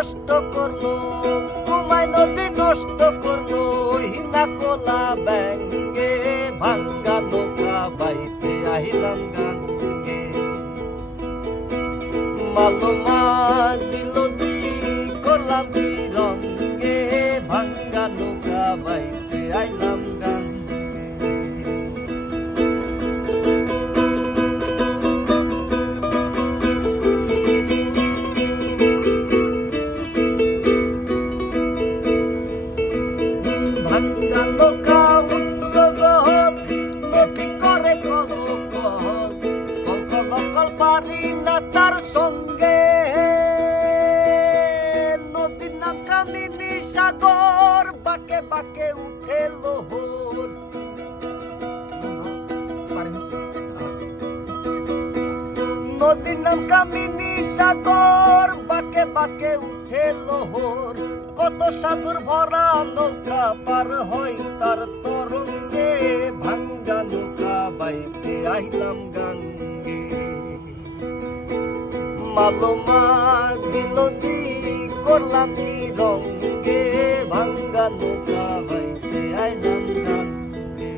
নষ্ট করলো, ঘুমায় নদী নষ্ট করলো, হিনা কোলা ব্যাঙ্গে ভাঙ্গা নৌকা বাইতে আইলাম গাঙ্গে। মালো মাঝিল জি করলাম কি রঙ্গে, ভাঙ্গা নৌকা বাইতে আইলাম গাঙ্গে। ভাঙ্গা নৌকা উঠল জহর, নদী করে কলকল, কলকল পারি না তার সঙ্গে। নদীর নাম কামিনী সাগর, বাঁকে বাঁকে উঠে লোহর। নদীর নাম কামিনী সাগর, বাঁকে বাঁকে উঠে লোহর। কত সাধুর ভরা নৌকা পার হয় তার তরঙ্গে, ভাঙ্গা নৌকা বাইতে আইলাম গাঙ্গে। মালো মাঝিল জি করলাম কি রঙ্গে, ভাঙ্গা নৌকা বাইতে আইলাম গাঙ্গে।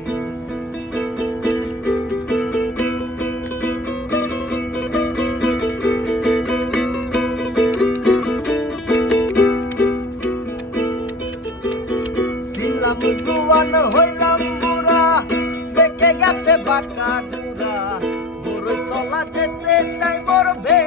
ছিলাম জুয়ান হইলাম বুড়া, দেখে গেছে বাঁকা গুড়া, বড়ই তলা যেতে চাই মোর ভে